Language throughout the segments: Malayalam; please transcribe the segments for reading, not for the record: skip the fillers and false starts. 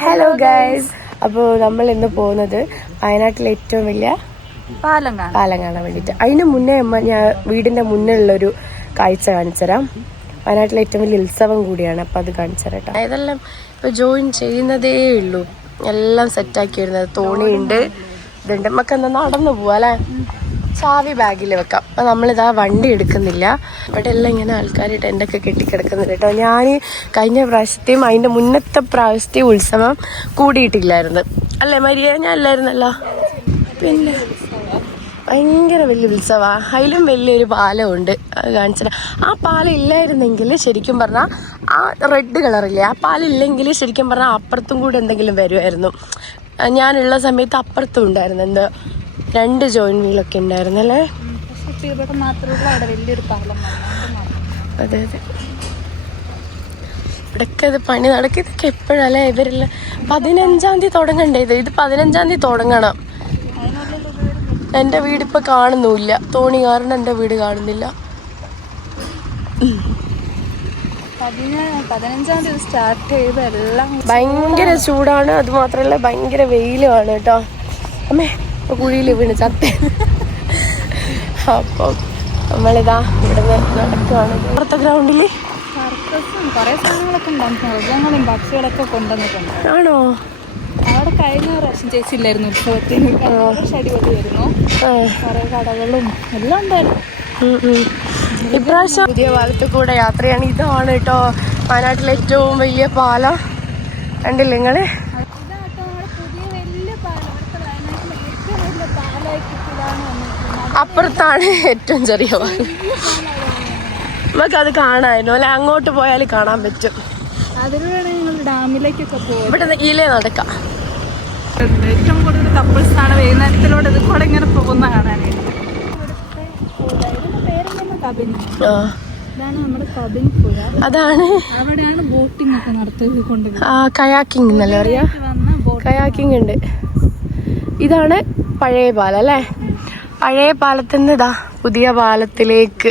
ഹലോ ഗൈസ്, അപ്പോൾ നമ്മൾ ഇന്ന് പോകുന്നത് വയനാട്ടിലെ ഏറ്റവും വലിയ പാലം കാണാൻ വേണ്ടിയിട്ട്. അതിന് മുന്നേ ഞാൻ വീടിന്റെ മുന്നിലുള്ളൊരു കാഴ്ച കാണിച്ചു തരാം. വയനാട്ടിലെ ഏറ്റവും വലിയ ഉത്സവം കൂടിയാണ്, അപ്പൊ അത് കാണിച്ചു തരാം കേട്ടോ. ഇതെല്ലാം ഇപ്പൊ ജോയിൻ ചെയ്യുന്നതേ ഉള്ളൂ, എല്ലാം സെറ്റാക്കി വരുന്നത്. തോണിയുണ്ട്, ഇതുണ്ട്. നമുക്ക് എന്താ നടന്നു പോവാ അല്ലെ, ചാവി ബാഗിൽ വെക്കാം. അപ്പം നമ്മളിതാ വണ്ടി എടുക്കുന്നില്ല. ഇവിടെ എല്ലാം ഇങ്ങനെ ആൾക്കാർ ടെൻ്റൊക്കെ കെട്ടിക്കിടക്കുന്നുണ്ട് കേട്ടോ. ഞാൻ കഴിഞ്ഞ പ്രാവശ്യത്തെയും അതിൻ്റെ മുന്നത്തെ പ്രാവശ്യത്തെയും ഉത്സവം കൂടിയിട്ടില്ലായിരുന്നു അല്ലേ മരിയ? ഞാൻ ഇല്ലായിരുന്നല്ലോ. പിന്നെ ഭയങ്കര വലിയ ഉത്സവമാണ്. അതിലും വലിയൊരു പാലമുണ്ട്, അത് കാണിച്ചിട്ട്. ആ പാലം ഇല്ലായിരുന്നെങ്കിൽ ശരിക്കും പറഞ്ഞാൽ ആ റെഡ് കളറില്ലേ, ആ പാലം ഇല്ലെങ്കിൽ ശരിക്കും പറഞ്ഞാൽ അപ്പുറത്തും കൂടെ എന്തെങ്കിലും വരുമായിരുന്നു. ഞാനുള്ള സമയത്ത് അപ്പുറത്തും ഉണ്ടായിരുന്നു, എന്താ 2 ജോയിന്റ് വീലൊക്കെ ഉണ്ടായിരുന്നല്ലേ. അതെ അതെ, ഇവിടൊക്കെ ഇത് പണി നടക്കും. ഇതൊക്കെ എപ്പോഴല്ലേ ഇവരെല്ലാം 15-ാം തീയതി തുടങ്ങണ്ടേ? ഇത് 15-ാം തീയതി തുടങ്ങണം. എൻ്റെ വീടിപ്പോ കാണുന്നില്ല, തോണി കാരണം എൻ്റെ വീട് കാണുന്നില്ല. 15-ാം തീയതി സ്റ്റാർട്ട് ചെയ്ത് എല്ലാം ഭയങ്കര ചൂടാണ്, അത് മാത്രല്ല ഭയങ്കര വെയിലുമാണ് കേട്ടോ. അമ്മേ കുഴിയിൽ വീണ് ചത്ത. അപ്പം നമ്മളിതാ ഇവിടെ നടക്കുകയാണ്. പുറത്തെ ഗ്രൗണ്ടിൽ കുറെ സാധനങ്ങളൊക്കെ മൃഗങ്ങളും പക്ഷികളൊക്കെ കൊണ്ടുവന്നിട്ടുണ്ട്. ആണോ? അവിടെ കഴിഞ്ഞ പ്രാവശ്യം ചേച്ചിയില്ലായിരുന്നു ഉത്സവത്തിന്, അടിപൊളിയായിരുന്നു. കുറെ കടകളും എല്ലാം ഉണ്ടായിരുന്നു. ഇപ്രാവശ്യം പുതിയ പാലത്തിൽ കൂടെ യാത്രയാണ്. ഇതാണ് കേട്ടോ വയനാട്ടിലെ ഏറ്റവും വലിയ പാലം, കണ്ടില്ലേ നിങ്ങള്? അപ്പുറത്താണ് ഏറ്റവും ചെറിയ പാലം. നമുക്കത് കാണാമായിരുന്നു അല്ലെ, അങ്ങോട്ട് പോയാൽ കാണാൻ പറ്റും. അതിലൂടെ ഞങ്ങൾ ഡാമിലേക്കൊക്കെ പോകും. ഇവിടെ ഇതിലേ നടക്കാം. ഏറ്റവും കൂടുതൽ കപ്പിൾസ് ആണ് വൈകുന്നേരത്തിലൂടെ ഇത് കൂടെ ഇങ്ങനെ പോകുന്ന കാണാനായിട്ട്. ഇതാണ് നമ്മുടെ കബിൻ പുഴ. അതാണ്, അവിടെയാണ് ബോട്ടിംഗ് ഒക്കെ നടത്തിക്കൊണ്ട് കയാക്കിംഗ് എന്നല്ലേ പറയാ, കയാക്കിംഗ് ഉണ്ട്. ഇതാണ് പഴയ പാലം അല്ലേ. പഴയ പാലത്തിൽ നിന്ന് ഇതാ പുതിയ പാലത്തിലേക്ക്.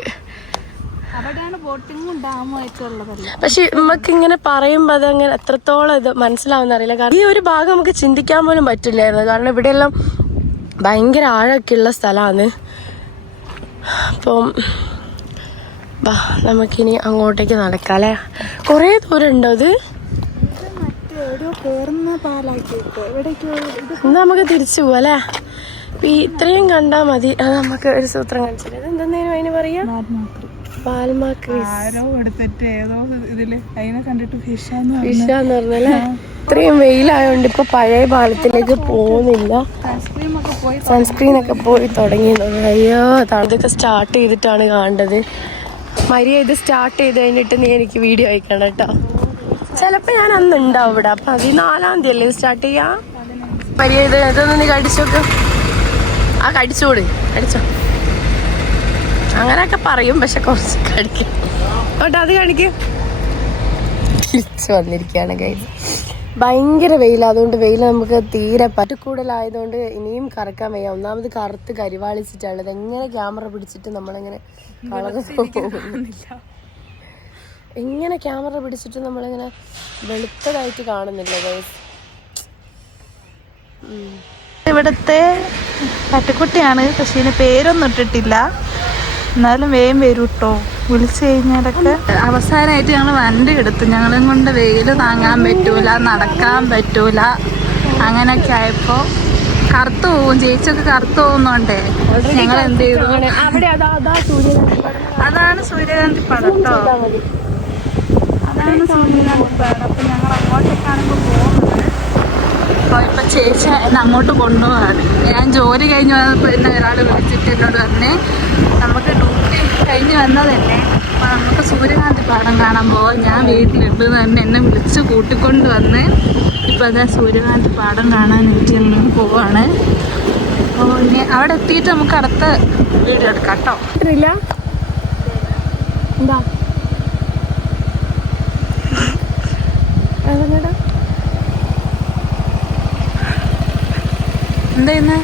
പക്ഷെ നമുക്ക് ഇങ്ങനെ പറയുമ്പോൾ അതങ്ങനെ എത്രത്തോളം ഇത് മനസ്സിലാവുന്ന അറിയില്ല. കാരണം ഈ ഒരു ഭാഗം നമുക്ക് ചിന്തിക്കാൻ പോലും പറ്റില്ലായിരുന്നു. കാരണം ഇവിടെയെല്ലാം ഭയങ്കര ആഴമൊക്കെ ഉള്ള സ്ഥലമാണ്. അപ്പം നമുക്കിനി അങ്ങോട്ടേക്ക് നടക്കാം അല്ലേ. കുറേ ദൂരം ഉണ്ടോ ഇത്? എന്താ നമുക്ക് തിരിച്ചു പോവാ അല്ലേ. ഈ ഇത്രയും കണ്ടാൽ മതി. അത് നമുക്ക് ഒരു സൂത്രം കാണിച്ചില്ല. ഇത് എന്തെന്നേലും അതിന് പറയാ, ഫിഷാന്ന് പറഞ്ഞല്ലേ. ഇത്രയും വെയിലായോണ്ട് ഇപ്പൊ പഴയ പാലത്തിലേക്ക് പോകുന്നില്ല. സൺസ്ക്രീൻ ഒക്കെ പോയി തുടങ്ങി. അയ്യോ, ഇതൊക്കെ സ്റ്റാർട്ട് ചെയ്തിട്ടാണ് കാണേണ്ടത്. മരിയ ഇത് സ്റ്റാർട്ട് ചെയ്ത് കഴിഞ്ഞിട്ട് നീ എനിക്ക് വീഡിയോ അയക്കണം കേട്ടോ. ചിലപ്പോ ഞാൻ അന്ന് ഉണ്ടാവും ഇവിടെ. അപ്പൊ 14-ാം തീയതി അല്ലേ സ്റ്റാർട്ട് ചെയ്യാ. മരിയ ഇതൊന്ന് നീ കടിച്ചോക്ക്. കടിച്ചോട്, കടിച്ചോ. അങ്ങനെയൊക്കെ പറയും, പക്ഷെ കുറച്ച് കടിക്കും കേട്ടോ. അത് കടിക്കും. തിരിച്ചു വന്നിരിക്കുകയാണ് ഗൈസ്. ഭയങ്കര വെയിൽ, അതുകൊണ്ട് വെയിൽ നമുക്ക് തീരെ പറ്റുകൂടലായതുകൊണ്ട് ഇനിയും കറക്കാൻ വയ്യ. ഒന്നാമത് കറുത്ത് കരിവാളിച്ചിട്ടാണ്. ഇതെങ്ങനെ ക്യാമറ പിടിച്ചിട്ട് നമ്മളിങ്ങനെ എങ്ങനെ ക്യാമറ പിടിച്ചിട്ട് നമ്മളിങ്ങനെ വെളുത്തതായിട്ട് കാണുന്നില്ല ഗൈസ്. ഇവിടുത്തെ പട്ടിക്കുട്ടിയാണ്, പക്ഷെ ഇതിന് പേരൊന്നും ഇട്ടിട്ടില്ല. എന്നാലും വേഗം വരും കേട്ടോ, വിളിച്ചു കഴിഞ്ഞാലൊക്കെ. അവസാനമായിട്ട് ഞങ്ങൾ വണ്ടി എടുത്തു. ഞങ്ങളും കൊണ്ട് വെയിൽ താങ്ങാൻ പറ്റൂല, നടക്കാൻ പറ്റൂല. അങ്ങനെയൊക്കെ ആയപ്പോ കറുത്തു പോവും. ചേച്ചിയൊക്കെ കറുത്തു പോകുന്നോണ്ടേ ഞങ്ങൾ എന്ത് ചെയ്തു, അതാണ് സൂര്യകാന്തി പടം കേട്ടോ, അതാണ് സൂര്യകാന്തി പടം. അപ്പൊ ഞങ്ങൾ അങ്ങോട്ടേക്കാണിപ്പോ പോകുന്നത്. അപ്പോൾ ഇപ്പം ചേച്ചി എന്നെ അങ്ങോട്ട് കൊണ്ടുപോകാണ്. ഞാൻ ജോലി കഴിഞ്ഞ് വന്നപ്പോൾ എന്നെ ഒരാൾ വിളിച്ചിട്ട് എന്നോട് പറഞ്ഞേ നമുക്ക് ഡ്യൂട്ടി കഴിഞ്ഞ് വന്നതല്ലേ, അപ്പോൾ നമുക്ക് സൂര്യകാന്തി പാടം കാണാൻ പോകാം. ഞാൻ വീട്ടിലുണ്ട് തന്നെ എന്നെ വിളിച്ച് കൂട്ടിക്കൊണ്ട് വന്ന് ഇപ്പോൾ അതാ സൂര്യകാന്തി പാടം കാണാനായിട്ട് ഞങ്ങൾ പോവാണ്. അപ്പോൾ ഇനി അവിടെ എത്തിയിട്ട് നമുക്ക് അടുത്ത വീഡിയോ എടുക്കാം കേട്ടോ. എന്താ എന്താ